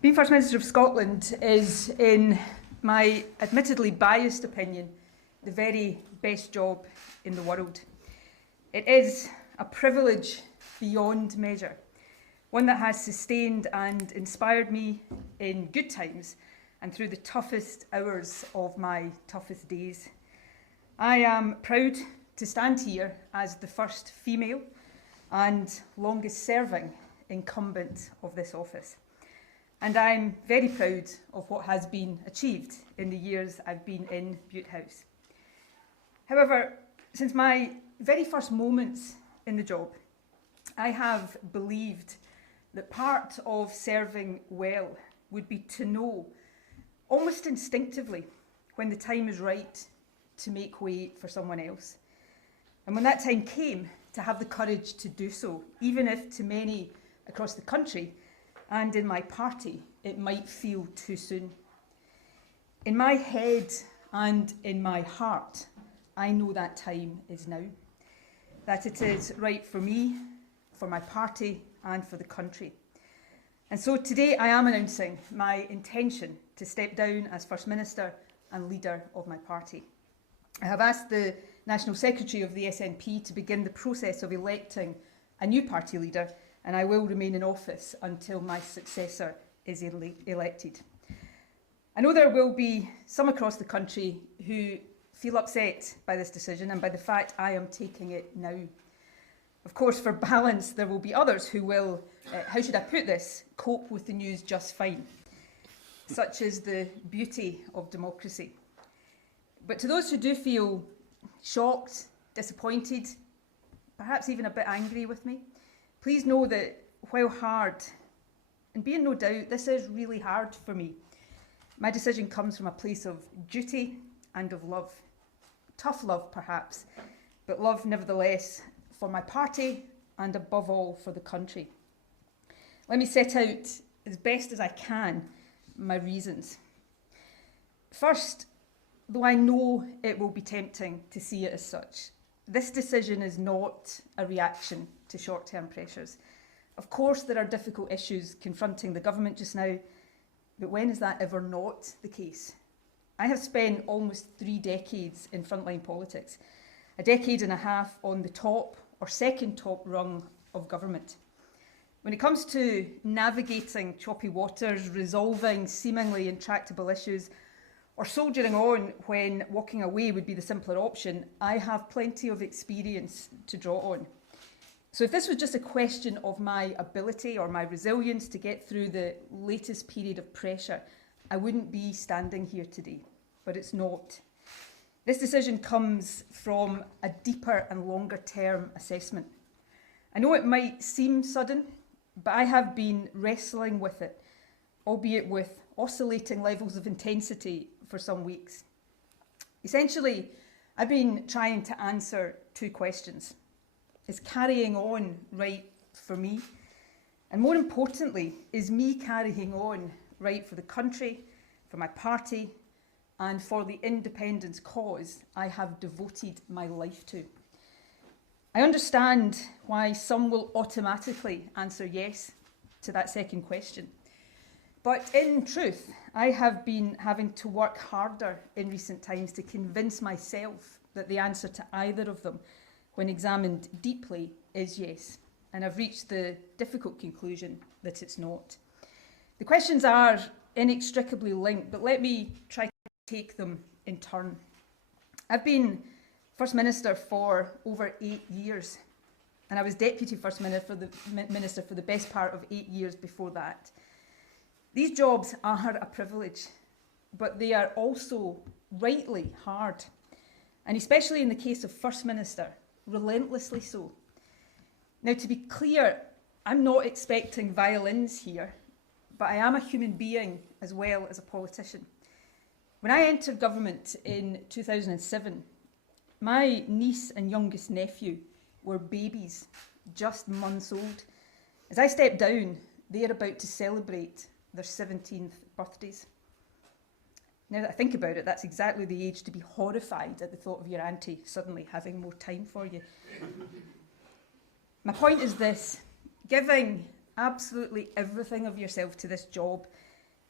Being First Minister of Scotland is, in my admittedly biased opinion, the very best job in the world. It is a privilege beyond measure, one that has sustained and inspired me in good times and through the toughest hours of my toughest days. I am proud to stand here as the first female and longest serving incumbent of this office. And I'm very proud of what has been achieved in the years I've been in Bute House. However, since my very first moments in the job, I have believed that part of serving well would be to know, almost instinctively, when the time is right to make way for someone else. And when that time came, to have the courage to do so, even if to many across the country and in my party, it might feel too soon. In my head and in my heart, I know that time is now, that it is right for me, for my party, and for the country. And so today I am announcing my intention to step down as First Minister and leader of my party. I have asked the National Secretary of the SNP to begin the process of electing a new party leader, and I will remain in office until my successor is elected. I know there will be some across the country who feel upset by this decision and by the fact I am taking it now. Of course, for balance, there will be others who will, how should I put this, cope with the news just fine. Such is the beauty of democracy. But to those who do feel shocked, disappointed, perhaps even a bit angry with me, please know that while hard, and be in no doubt, this is really hard for me, my decision comes from a place of duty and of love. Tough love, perhaps, but love nevertheless for my party and above all for the country. Let me set out as best as I can my reasons. First, though I know it will be tempting to see it as such, this decision is not a reaction to short-term pressures. Of course, there are difficult issues confronting the government just now, but when is that ever not the case? I have spent almost 3 decades in frontline politics, a decade and a half on the top or second top rung of government. When it comes to navigating choppy waters, resolving seemingly intractable issues, or soldiering on when walking away would be the simpler option, I have plenty of experience to draw on. So if this was just a question of my ability or my resilience to get through the latest period of pressure, I wouldn't be standing here today, but it's not. This decision comes from a deeper and longer term assessment. I know it might seem sudden, but I have been wrestling with it, albeit with oscillating levels of intensity for some weeks. Essentially, I've been trying to answer 2 questions. Is carrying on right for me? And more importantly, is me carrying on right for the country, for my party, and for the independence cause I have devoted my life to? I understand why some will automatically answer yes to that second question. But in truth, I have been having to work harder in recent times to convince myself that the answer to either of them, when examined deeply, is yes. And I've reached the difficult conclusion that it's not. The questions are inextricably linked, but let me try to take them in turn. I've been First Minister for over 8 years, and I was Deputy First Minister for the best part of 8 years before that. These jobs are a privilege, but they are also rightly hard, and especially in the case of First Minister, relentlessly so. Now, to be clear, I'm not expecting violins here, but I am a human being as well as a politician. When I entered government in 2007, my niece and youngest nephew were babies, just months old. As I stepped down, they are about to celebrate their 17th birthdays. Now that I think about it, that's exactly the age to be horrified at the thought of your auntie suddenly having more time for you. My point is this: giving absolutely everything of yourself to this job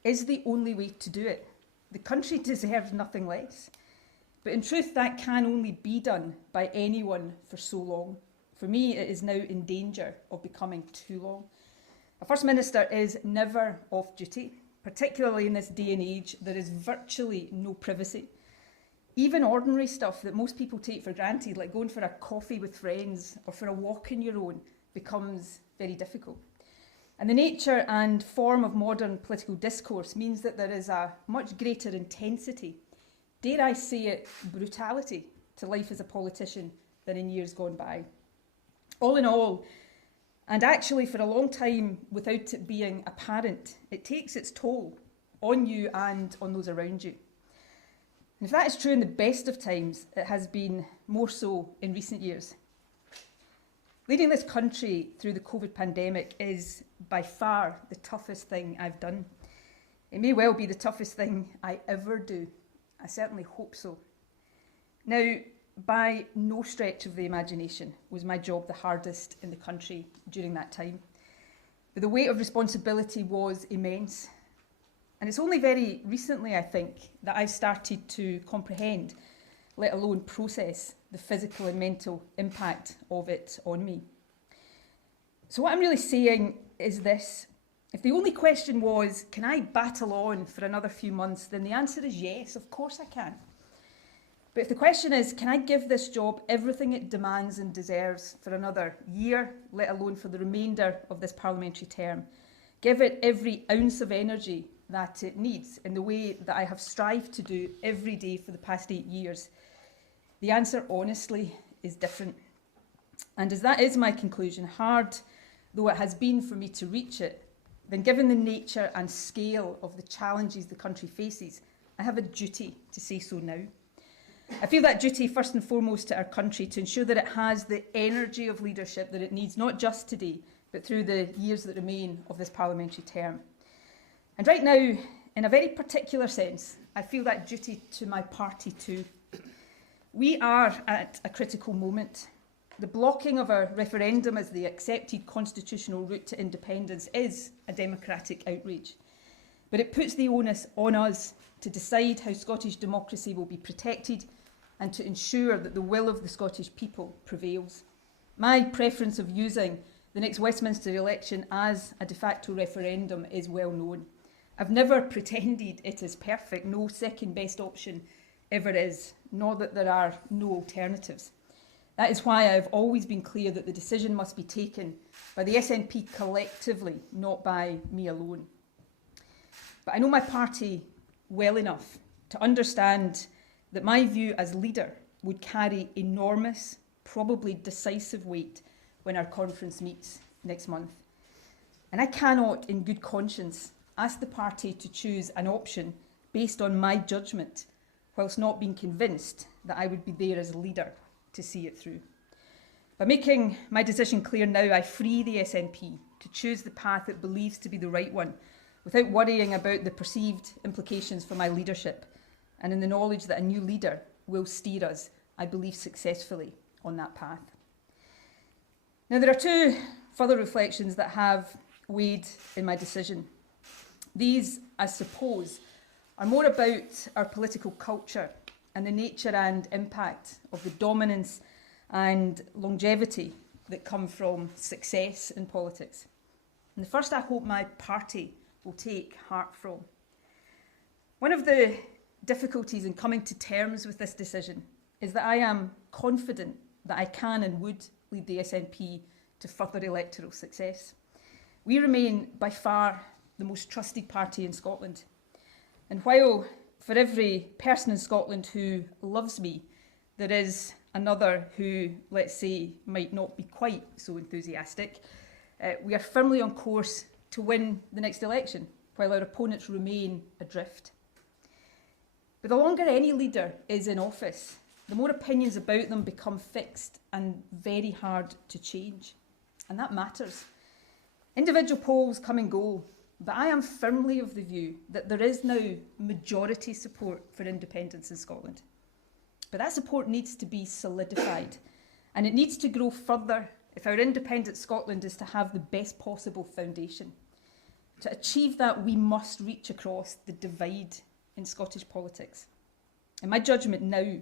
is the only way to do it. The country deserves nothing less. But in truth, that can only be done by anyone for so long. For me, it is now in danger of becoming too long. A First Minister is never off duty, particularly in this day and age. There is virtually no privacy. Even ordinary stuff that most people take for granted, like going for a coffee with friends or for a walk on your own, becomes very difficult. And the nature and form of modern political discourse means that there is a much greater intensity, dare I say it, brutality to life as a politician than in years gone by. All in all, and actually for a long time without it being apparent, it takes its toll on you and on those around you. And if that is true in the best of times, it has been more so in recent years. Leading this country through the COVID pandemic is by far the toughest thing I've done. It may well be the toughest thing I ever do. I certainly hope so. Now, by no stretch of the imagination was my job the hardest in the country during that time. But the weight of responsibility was immense. And it's only very recently, I think, that I've started to comprehend, let alone process, the physical and mental impact of it on me. So what I'm really saying is this. If the only question was, can I battle on for another few months, then the answer is yes, of course I can. But if the question is, can I give this job everything it demands and deserves for another year, let alone for the remainder of this parliamentary term, give it every ounce of energy that it needs in the way that I have strived to do every day for the past 8 years, the answer honestly is different. And as that is my conclusion, hard though it has been for me to reach it, then given the nature and scale of the challenges the country faces, I have a duty to say so now. I feel that duty first and foremost to our country to ensure that it has the energy of leadership that it needs, not just today, but through the years that remain of this parliamentary term. And right now, in a very particular sense, I feel that duty to my party too. We are at a critical moment. The blocking of a referendum as the accepted constitutional route to independence is a democratic outrage. But it puts the onus on us to decide how Scottish democracy will be protected and to ensure that the will of the Scottish people prevails. My preference of using the next Westminster election as a de facto referendum is well known. I've never pretended it is perfect, no second best option ever is, nor that there are no alternatives. That is why I've always been clear that the decision must be taken by the SNP collectively, not by me alone. But I know my party well enough to understand that my view as leader would carry enormous, probably decisive weight when our conference meets next month. And I cannot, in good conscience, ask the party to choose an option based on my judgment, whilst not being convinced that I would be there as a leader to see it through. By making my decision clear now, I free the SNP to choose the path it believes to be the right one, without worrying about the perceived implications for my leadership, and in the knowledge that a new leader will steer us, I believe, successfully on that path. Now, there are two further reflections that have weighed in my decision. These, I suppose, are more about our political culture and the nature and impact of the dominance and longevity that come from success in politics. And the first I hope my party will take heart from. One of the difficulties in coming to terms with this decision is that I am confident that I can and would lead the SNP to further electoral success. We remain by far the most trusted party in Scotland. And while for every person in Scotland who loves me, there is another who, let's say, might not be quite so enthusiastic, we are firmly on course to win the next election, while our opponents remain adrift. But the longer any leader is in office, the more opinions about them become fixed and very hard to change. And that matters. Individual polls come and go, but I am firmly of the view that there is now majority support for independence in Scotland. But that support needs to be solidified, and it needs to grow further if our independent Scotland is to have the best possible foundation. To achieve that, we must reach across the divide in Scottish politics. And my judgment now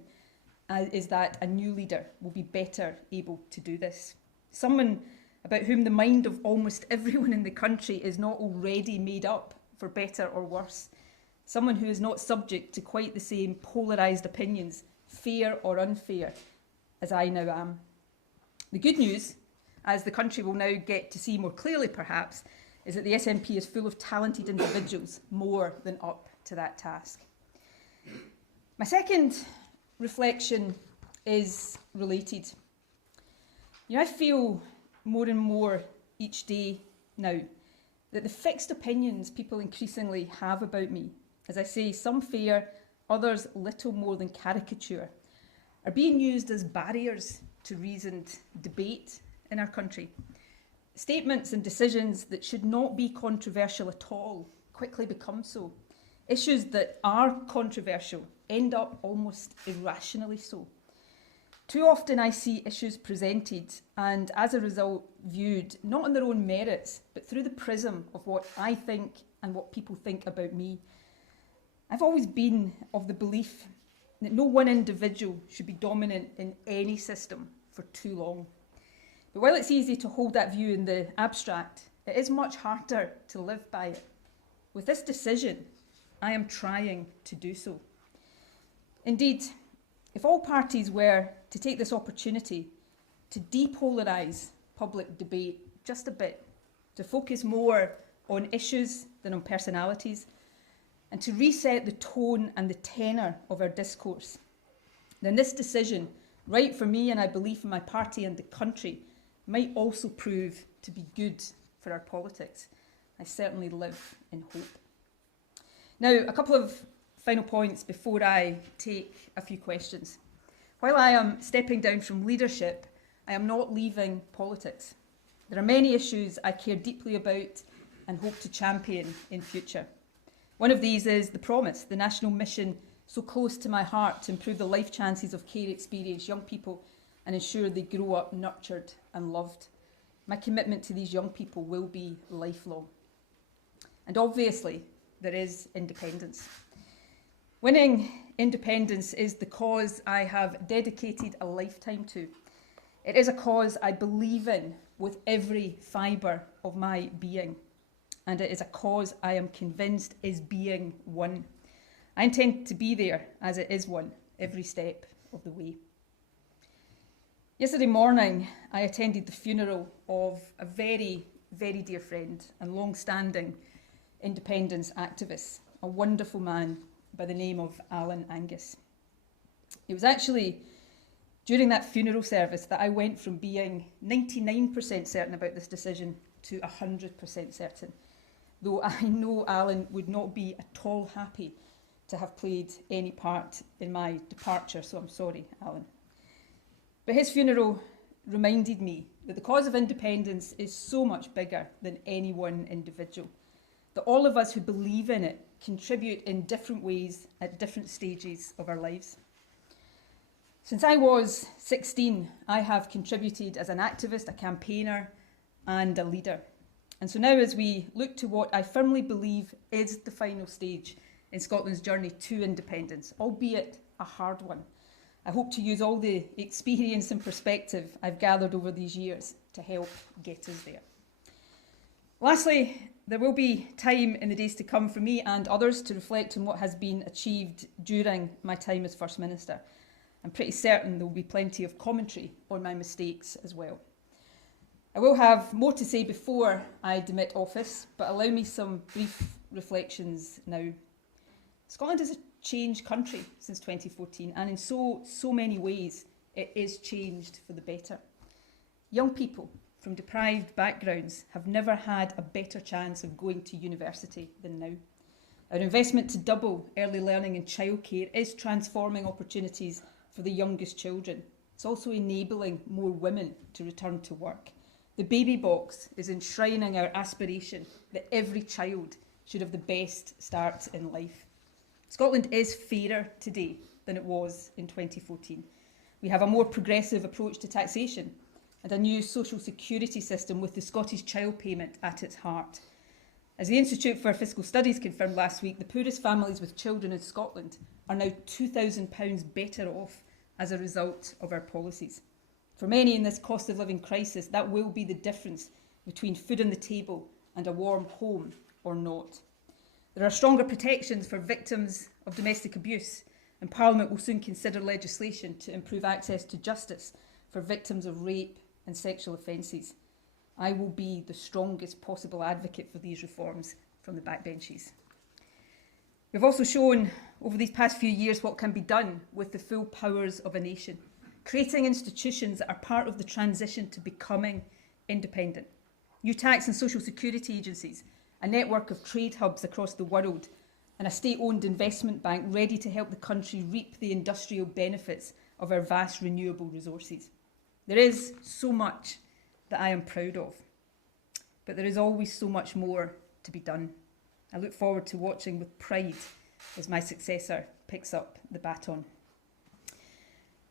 is that a new leader will be better able to do this. Someone about whom the mind of almost everyone in the country is not already made up for better or worse. Someone who is not subject to quite the same polarised opinions, fair or unfair, as I now am. The good news, as the country will now get to see more clearly perhaps, is that the SNP is full of talented individuals more than up to that task. My second reflection is related. I feel more and more each day now that the fixed opinions people increasingly have about me, as I say, some fair, others little more than caricature, are being used as barriers to reasoned debate in our country. Statements and decisions that should not be controversial at all quickly become so. Issues that are controversial end up almost irrationally so. Too often I see issues presented and as a result viewed not on their own merits but through the prism of what I think and what people think about me. I've always been of the belief that no one individual should be dominant in any system for too long. But while it's easy to hold that view in the abstract, it is much harder to live by it. With this decision, I am trying to do so. Indeed, if all parties were to take this opportunity to depolarise public debate just a bit, to focus more on issues than on personalities, and to reset the tone and the tenor of our discourse, then this decision, right for me and I believe for my party and the country, might also prove to be good for our politics. I certainly live in hope. Now, a couple of final points before I take a few questions. While I am stepping down from leadership, I am not leaving politics. There are many issues I care deeply about and hope to champion in future. One of these is the promise, the national mission so close to my heart to improve the life chances of care experienced young people and ensure they grow up nurtured and loved. My commitment to these young people will be lifelong. And obviously, there is independence. Winning independence is the cause I have dedicated a lifetime to. It is a cause I believe in with every fibre of my being. And it is a cause I am convinced is being won. I intend to be there as it is won every step of the way. Yesterday morning, I attended the funeral of a very, very dear friend and long-standing independence activist, a wonderful man by the name of Alan Angus. It was actually during that funeral service that I went from being 99% certain about this decision to 100% certain, though I know Alan would not be at all happy to have played any part in my departure, so I'm sorry, Alan. But his funeral reminded me that the cause of independence is so much bigger than any one individual, that all of us who believe in it contribute in different ways at different stages of our lives. Since I was 16, I have contributed as an activist, a campaigner, and a leader. And so now as we look to what I firmly believe is the final stage in Scotland's journey to independence, albeit a hard one, I hope to use all the experience and perspective I've gathered over these years to help get us there. Lastly, there will be time in the days to come for me and others to reflect on what has been achieved during my time as First Minister. I'm pretty certain there will be plenty of commentary on my mistakes as well. I will have more to say before I demit office, but allow me some brief reflections now. Scotland is a changed country since 2014, and in so many ways it is changed for the better. Young people from deprived backgrounds have never had a better chance of going to university than now. Our investment to double early learning and childcare is transforming opportunities for the youngest children. It's also enabling more women to return to work. The baby box is enshrining our aspiration that every child should have the best start in life. Scotland is fairer today than it was in 2014. We have a more progressive approach to taxation and a new social security system with the Scottish Child Payment at its heart. As the Institute for Fiscal Studies confirmed last week, the poorest families with children in Scotland are now £2,000 better off as a result of our policies. For many in this cost of living crisis, that will be the difference between food on the table and a warm home or not. There are stronger protections for victims of domestic abuse, and Parliament will soon consider legislation to improve access to justice for victims of rape and sexual offences. I will be the strongest possible advocate for these reforms from the backbenches. We've also shown over these past few years what can be done with the full powers of a nation, creating institutions that are part of the transition to becoming independent. New tax and social security agencies, a network of trade hubs across the world, and a state-owned investment bank ready to help the country reap the industrial benefits of our vast renewable resources. There is so much that I am proud of, but there is always so much more to be done. I look forward to watching with pride as my successor picks up the baton.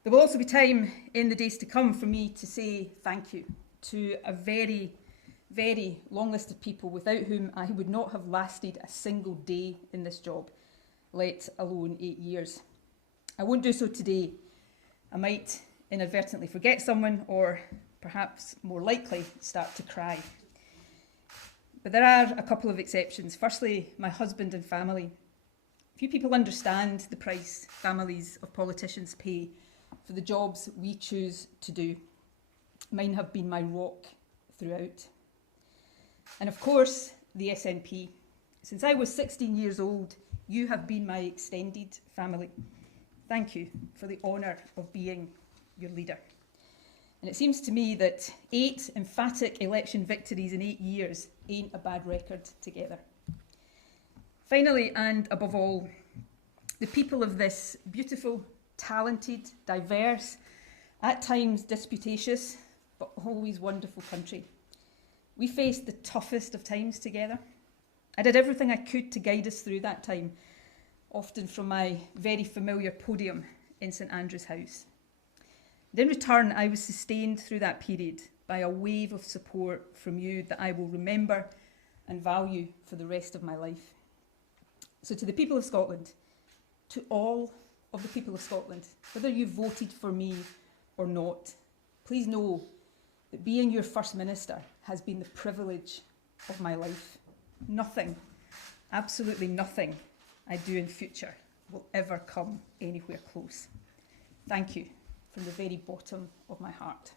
There will also be time in the days to come for me to say thank you to a very, very long list of people without whom I would not have lasted a single day in this job, let alone 8 years. I won't do so today. I might inadvertently forget someone, or perhaps more likely start to cry. But there are a couple of exceptions. Firstly, my husband and family. Few people understand the price families of politicians pay for the jobs we choose to do. Mine have been my rock throughout. And of course, the SNP. Since I was 16 years old, you have been my extended family. Thank you for the honour of being your leader. And it seems to me that 8 emphatic election victories in 8 years ain't a bad record together. Finally, and above all, the people of this beautiful, talented, diverse, at times disputatious, but always wonderful country. We faced the toughest of times together. I did everything I could to guide us through that time, often from my very familiar podium in St Andrew's House. And in return, I was sustained through that period by a wave of support from you that I will remember and value for the rest of my life. So to the people of Scotland, to all of the people of Scotland, whether you voted for me or not, please know that being your First Minister has been the privilege of my life. Nothing, absolutely nothing I do in future will ever come anywhere close. Thank you from the very bottom of my heart.